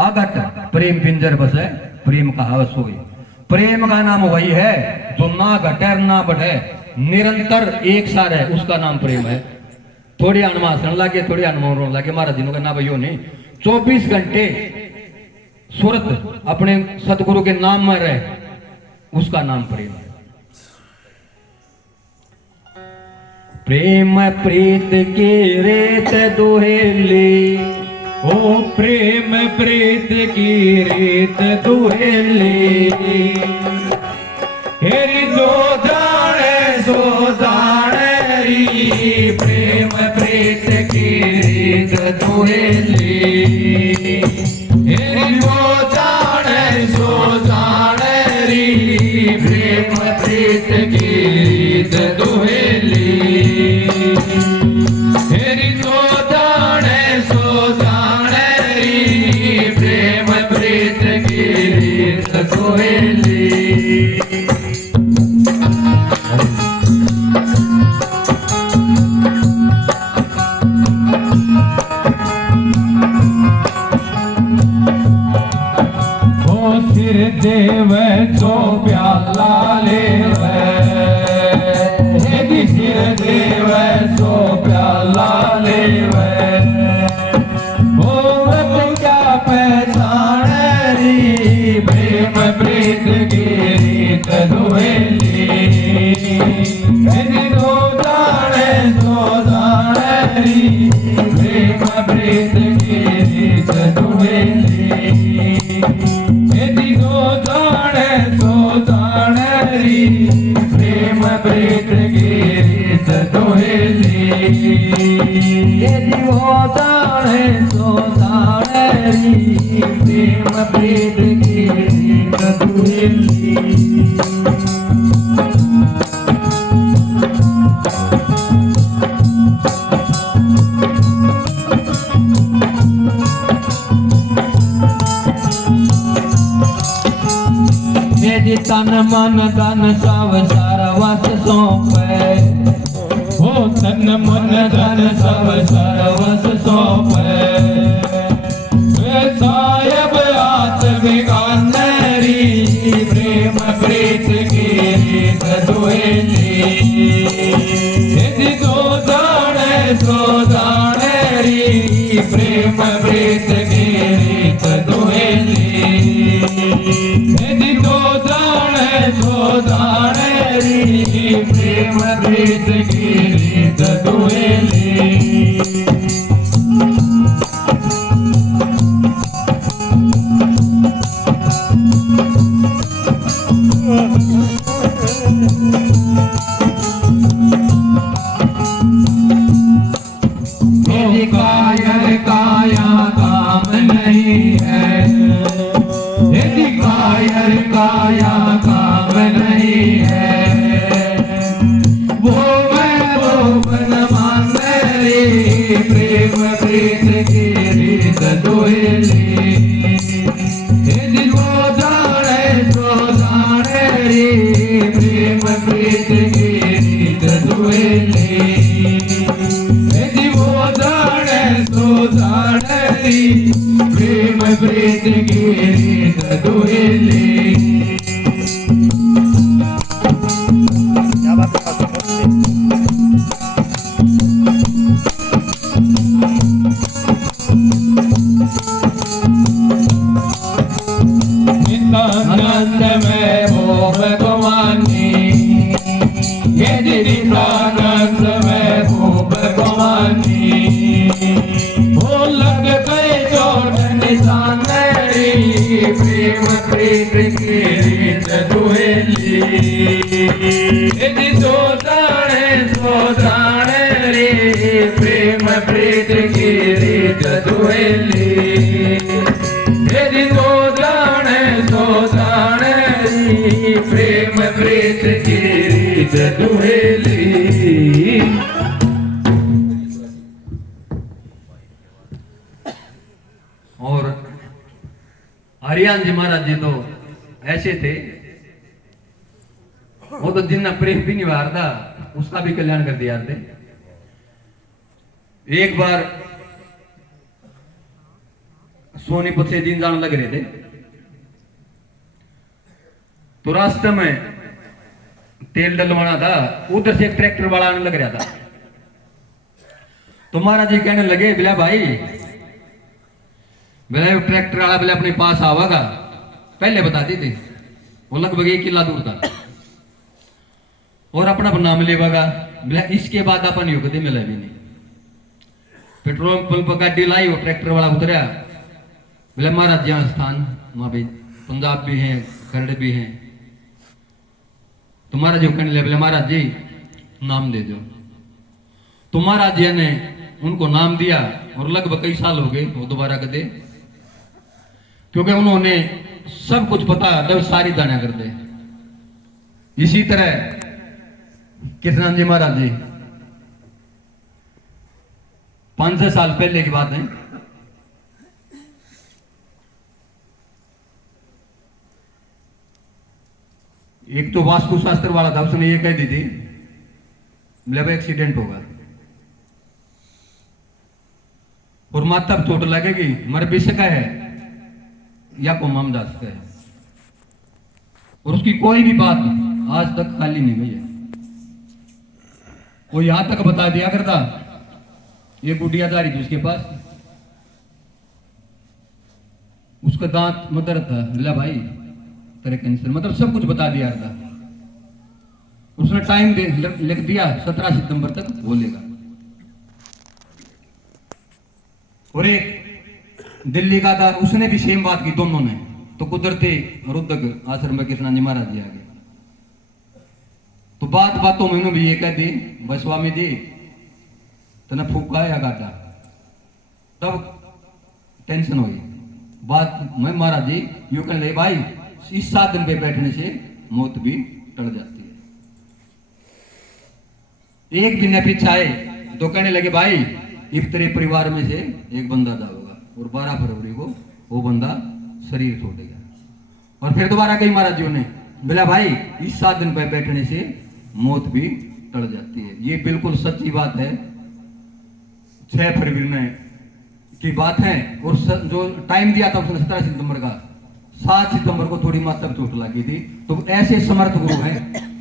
आगट प्रेम पिंजर बसे, प्रेम का हवस होई। प्रेम का नाम वही है जो ना घटे ना बढ़े, निरंतर एक सार है, उसका नाम प्रेम है। थोड़ी अनमा हंसने लगे, थोड़ी अनमा रोने लगे। महाराज जी का ना भाइयों नहीं, 24 घंटे सूरत अपने सतगुरु के नाम में रहे, उसका नाम प्रेम है। प्रेम प्रीत की रेत दुहेली, ओ प्रेम प्रीत की रेत दुहेली, हेरी जो जाने सो जाने री। प्रेम प्रीत की रेत दुहेली, हेरी जो जाने सो जाने री। प्रेम प्रीत की रेत दुहेली, हेरी जो जाने सो जाने री। प्रेम प्रीत की रेत दुहेली। देव जो प्याला लेवे, हे सिर देव जो प्याला लेवे। ओ व्रत क्या पहचान री, प्रेम प्रीत की रीत दुहेली। दो जाने सो जाने री, प्रेम प्रीत की रीत दुहेली। प्रेम प्रीत की रीत दुहेली, सो जाने री प्रेम प्रीत की रीत दुहेली मेरी तन मन धन सब सर्वस सौंपे हो तन मन धन सब सर्वस सौंपे साहेब आत्मिकान्नरी प्रेम प्रीत की रीत दुहेली यदि सो जाने री प्रेम प्रीत की रीत दुहेली यदि सो जाने री प्रेम प्रीत की रीत दुहेली कायर काया काम नहीं है यदि कायर काया काम नहीं है वो बन मान रे प्रेम प्रीत की रीत दुहेली यदि सो जाने रे प्रेम प्रीत की रीत दुहेली प्रेम प्रीत की रीत दुहेली क्या बात है नित्यानंद में वो भगवानी यदि नित्यानंद में वो भगवानी वो लग गए चोट निशान री प्रेम प्रीत की रीत दुहेली यदि सो जाने रे प्रेम प्रीत की रीत दुहेली यदि सो जाने रे प्रेम प्रीत की रीत दुहेली और हरियाण जी महाराज जी तो ऐसे थे वो तो जिन्ना प्रेम भी नहीं वारदा उसका भी कल्याण कर दिया थे। एक बार सोनीपत से दिन जाने लग रहे थे तो रास्ते में तेल डलवाना था उधर से एक ट्रैक्टर वाला आने लग रहा था तो महाराज जी कहने लगे बिला भाई बोले ट्रैक्टर वाला बोले अपने पास आवागा पहले बता दी थी वो लगभग 1 किला दूर था और अपना नाम लेवागा बोले इसके बाद अपन युग दे मिला भी नहीं पेट्रोल पंप गाड़ी लाई वो ट्रैक्टर वाला उतरा बोले महाराज यहाँ स्थान वहां भी पंजाब भी हैं खरड़ भी हैं तो महाराज जी कहने लगे बोले महाराज जी नाम दे दो तो महाराज जी ने उनको नाम दिया और लगभग कई साल हो गए वो दोबारा कदे क्योंकि उन्होंने सब कुछ पता जब सारी दाना कर दे। इसी तरह कृष्णानंद जी महाराज जी 5-6 साल पहले की बात है एक तो वास्तु शास्त्र वाला था उसने ये कह दी थी बोले एक्सीडेंट होगा और माता चोट लगेगी मर भी सका है या को मम जा सकता है और उसकी कोई भी बात आज तक खाली नहीं गई है। वो यहां तक बता दिया करता ये गुड़ियादारी थी उसके पास उसका दांत मदर था बोला भाई तेरे कैंसर मतलब सब कुछ बता दिया था। उसने टाइम लिख दिया 17 सितंबर तक बोलेगा और एक दिल्ली का था उसने भी सेम बात की दोनों ने तो कुदरती रुद्रक आश्रम में कृष्णानंद जी महाराज जी आ गए तो बातों में भी ये कह दी भाई स्वामी जी तना फूका है गाटा तब टेंशन हुई बात। मैं महाराज जी यूं कहने लगे भाई इस साधन पे बैठने से मौत भी टल जाती है। एक दिन पीछे आए तो कहने लगे भाई इस तेरे परिवार में से एक बंदा जाएगा और 12 फरवरी को वो बंदा शरीर छोड़ेगा। और फिर दोबारा कई महाराज जी ने बोला भाई इस साधन पर बैठने से मौत भी टल जाती है। ये बिल्कुल सच्ची बात है। 6 फरवरी ने की बात है और जो टाइम दिया था उसने 17 सितंबर का, 7 सितंबर को थोड़ी मात्र चोट लगी थी। तो ऐसे समर्थ गुरु हैं।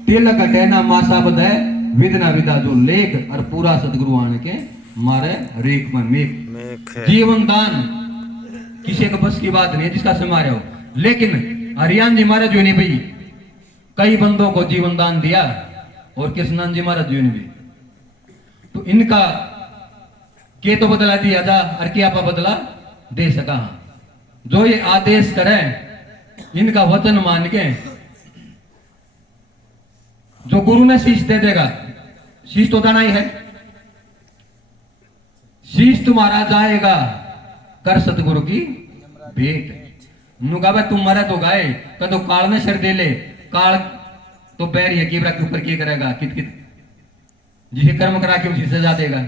तिलक कहना मासा बद है विदना विदा जो लेख और पूरा सतगुरु आने के मारे रेख में मेघ। जीवन दान किसी का बस की बात नहीं है जिसका समारे हो। लेकिन हरियाण जी महाराज जी ने भी कई बंदों को जीवन दान दिया और कृष्णानंद जी महाराज जी ने भी। तो इनका के तो बदला दिया था और क्या आपा बदला दे सका। जो ये आदेश करें इनका वचन मान के जो गुरु ने शीश दे देगा, शीश तो देना ही है, शीश तुम्हारा जाएगा कर सतगुरु की भेंट। नु कहा तुम मरे तो गाय तो काल ने शर दे ले, काल तो बैर है कि के ऊपर क्या करेगा कित कित जिसे कर्म करा के उसी सजा देगा।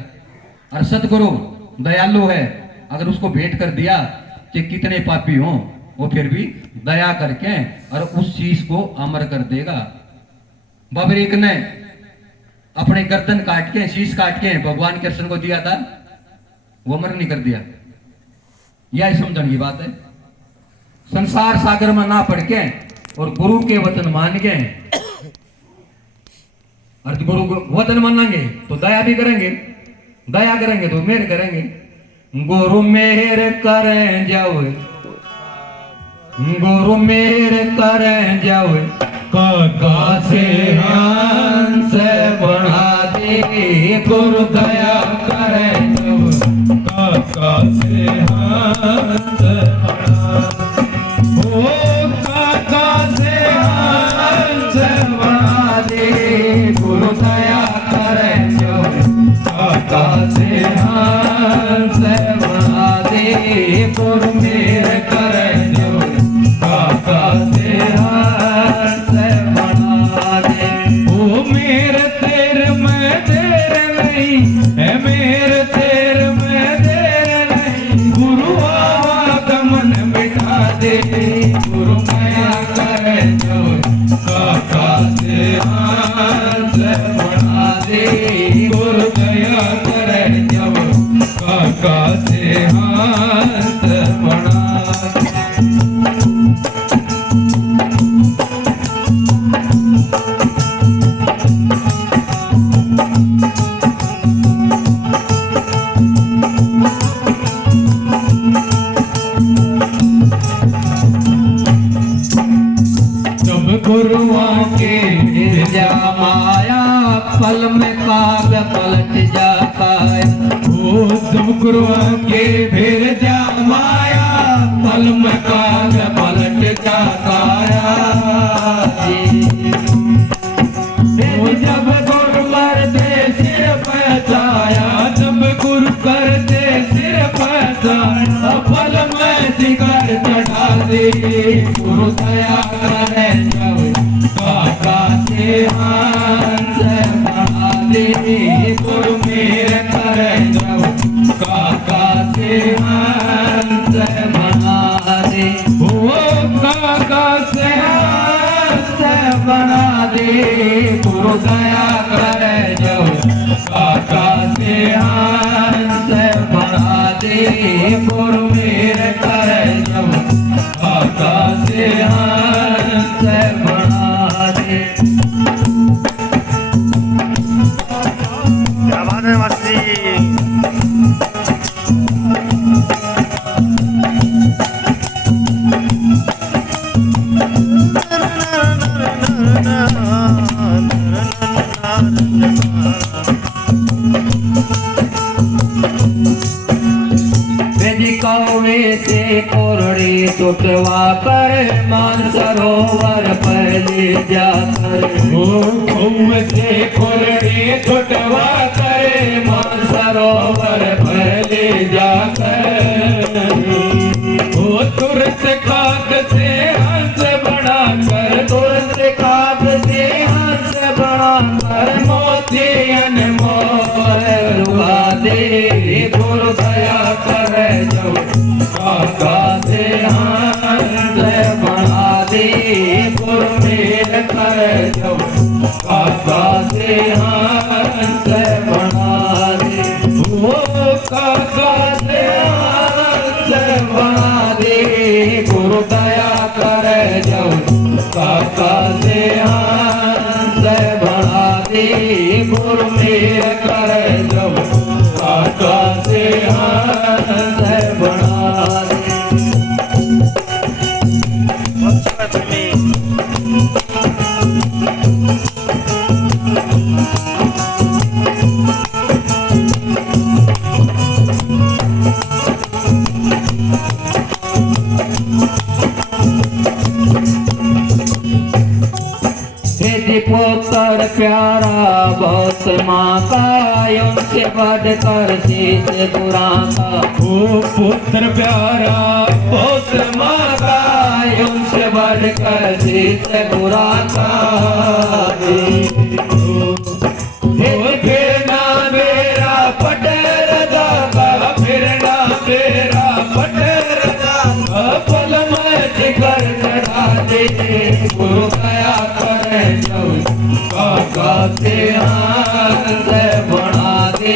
और सतगुरु दयालु है, अगर उसको भेंट कर दिया कि कितने पापी हो वो फिर भी दया करके और उस चीज को अमर कर देगा। बबरीक ने अपने गर्दन काट के शीश काट के भगवान कृष्ण को दिया था, वो अमर नहीं कर दिया। यह समझने की बात है। संसार सागर में ना पड़ के और गुरु के वचन मान के और गुरु को वचन मानेंगे तो दया भी करेंगे, दया करेंगे तो मेहर करेंगे। गुरु मेहर करें जाओ, गुरु मेहर करें जाओ, काका से हंस बढ़ा दे। गुरु दया करें जाओ, काका से हंस बढ़ा ओ काका से हंस बढ़ा दे। गुरु दया करें जाओ, काका से हंस बढ़ा दे। गुरु मेहर करें जाओ, काका से हंस बढ़ा दे। ओ मेरे तेरे में देर नहीं है, मेरे तेरे में देर नहीं। गुरु आवागमन मिटा दे। गुरु माया करे जो काका से हंस बढ़ा दे। गुरु दया करे जो काका से हंस बढ़ा दे। गुरुआ के जा माया पल में काग पलट जाता है। ओ सब गुरुआ के फिर जा माया पल में काग पलट जाता है। जब गुरु कर दे सिर पर छाया, जब गुरु कर दे सिर पर छाया, पल में शिखर चढ़ा दे। गुरु दया करे काका से हंस बढ़ा दे। गुरु मेहर करे जाओ, काका से हंस बढ़ा दे। ओ काका से हंस बढ़ा दे। गुरु दया करे जाओ, काका से हंस बढ़ा दे। गुरु मेहर करे जाओ, काका से हंस बढ़ा दे। क्या बात है मास्टर जी। कौवे से कोरड़ी टुटवा कर मानसरोवर पहले जाकर। ओ कौवे से कोरड़ी टुटवा कर मानसरोवर पहले जाकर। दया करे जो काका से हंस बना दे गुरु मेर करे जो काका से हंस बना दे वो काका से हंस बना दे गुरु दया करे जो काका से हंस बना दे गुरु मेर करे जो काका से हंस बना दे पुत्र प्यारा बहुत माँ का उनसे बढ़कर शीश गुरा का ओ पुत्र प्यारा बहुत माँ का उनसे बढ़कर शीश गुरा का फिर ना मेरा पटेर दादा फिर ना मेरा पटेर दादा पल में जिगर चढ़ा दे गुरु दया करे काका से हंस बना दे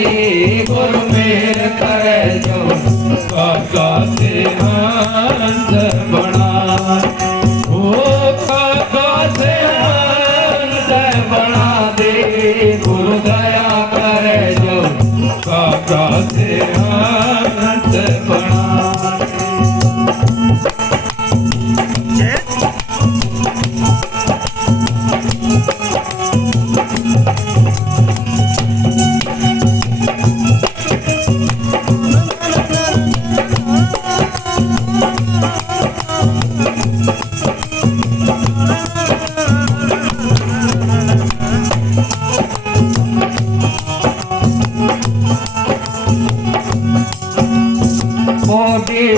गुरु मेर करे जो काका से हंस बना ओ काका से हंस बना दे गुरु दया करे जो काका से हंस बना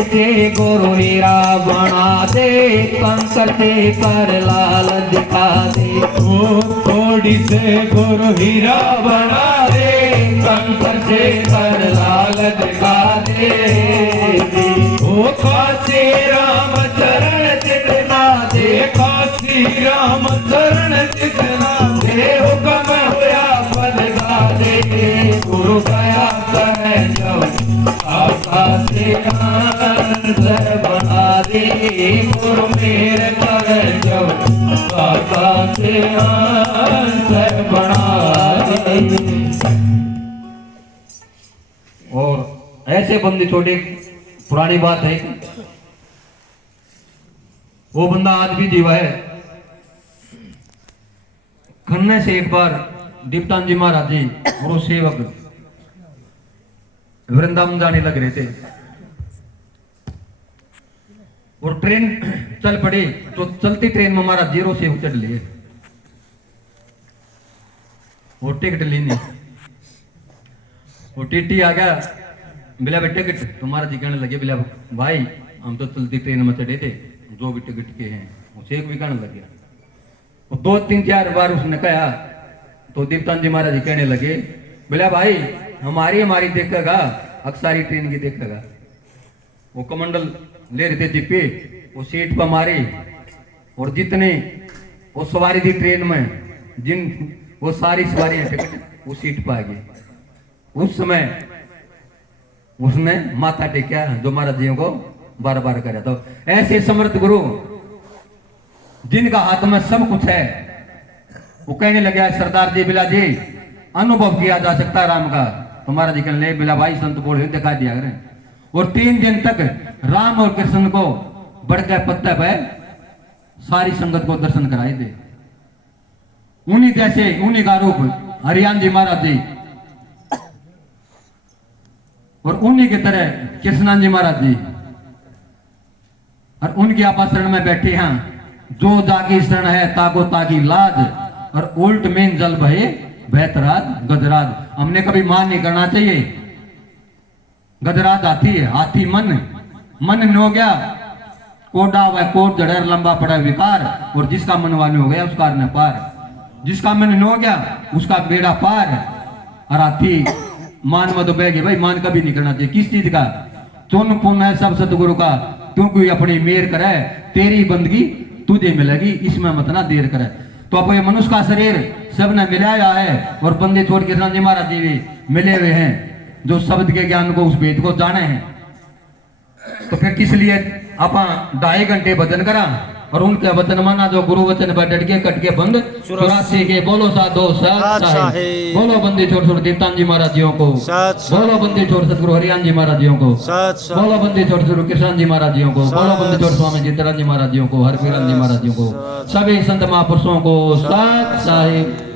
से गुरु हीरा बना दे कंकर से कर लाल दिखा दे ओ कोड़ी से गुरु हीरा बना दे कंकर से कर लाल दिखा दे ओ काशी राम चरण जितना दे काशी राम चरण जितना दे हुक्म होया पद गा दे गुरु दया करे जो काका से हंस बना दे गुरु मेर करे जो काका से हंस बना दे। और ऐसे बंदी छोटे पुरानी बात है वो बंदा आज भी जीवा है। खन्ने से एक बार दीप्तान जी महाराज जी गुरु सेवक वृंदावन जाने लग रहे थे और ट्रेन चल पड़ी तो चलती ट्रेन में हमारा जीरो से उतर लिए और टिकट लेनी वो टीटी आ गया बिला भी टिकट तुम्हारा जी कहने लगे बिला भाई हम तो चलती ट्रेन में चढ़े थे जो भी टिकट के हैं उसे एक भी कहने लगे और 2-3-4 बार उसने कहा तो दीप्तान जी महाराज जी कहने लगे बिला भाई हमारी देखेगा अक्सारी ट्रेन की देखेगा। वो कमंडल ले रहे थे जिप्पे वो सीट पर मारी और जितने वो सवारी थी ट्रेन में जिन वो सारी सवारी टिकट वो सीट पर आ गई। उस समय उसने माथा टेका जो महाराज जी को बार बार करा। तो ऐसे समर्थ गुरु जिनका हाथ में सब कुछ है वो कहने लगे सरदार जी बिला जी अनुभव किया जा सकता है राम का। तुम्हारा जी कहने बिला भाई संत बोल दिखा दिया करें। और 3 दिन तक राम और कृष्ण को बढ़ गए पत्ते पे सारी संगत को दर्शन कराए थे। उन्हीं जैसे उन्हीं का रूप हरियाण जी महाराज जी और उन्हीं की तरह कृष्णान जी महाराज जी और उनकी आपा शरण में बैठे हैं। जो जागी शरण है ताको ताकी लाज और उल्ट में जल भये बेहतराज गजराज। हमने कभी मान नहीं करना चाहिए। गजराज हाथी है, हाथी मन न हो गया कोडा वह कोट जड़ेर लंबा पड़ा विकार। और जिसका मन वानी हो गया उसका न पार, जिसका मन न हो गया उसका बेड़ा पार। और हाथी मान में तो बह गए भाई, मान कभी नहीं करना चाहिए। किस चीज का? चुन पुन है सब सतगुरु का, तू कोई अपनी मेर करे, तेरी बंदगी तुझे मिलेगी, इसमें मत ना देर करे। तो अब ये मनुष्य का शरीर सबने मिलाया है और बंदी छोड़ के कृष्ण जी महाराज जी भी मिले हुए हैं, जो शब्द के ज्ञान को, उस वेद को जाने हैं। तो फिर किस लिए अपन 2.5 घंटे भजन करा और उनके वचन माना, जो गुरु वचन पर डट के कट के बंद 84 के बोलो साधो सत साहिब, बोलो बंदी छोड़ छोड़ कीर्तन जी महाराज जियों को, बोलो बंदी छोड़ सतगुरु हरियान जी महाराज जियों को, बोलो बंदी छोड़ छोड़ कृष्ण जी महाराज जियों को, बोलो बंदी छोड़ स्वामी जीतराम जी महाराज जियों को, हरपीरन जी महाराज जियों को, सभी संत महापुरुषों को सत साहिब।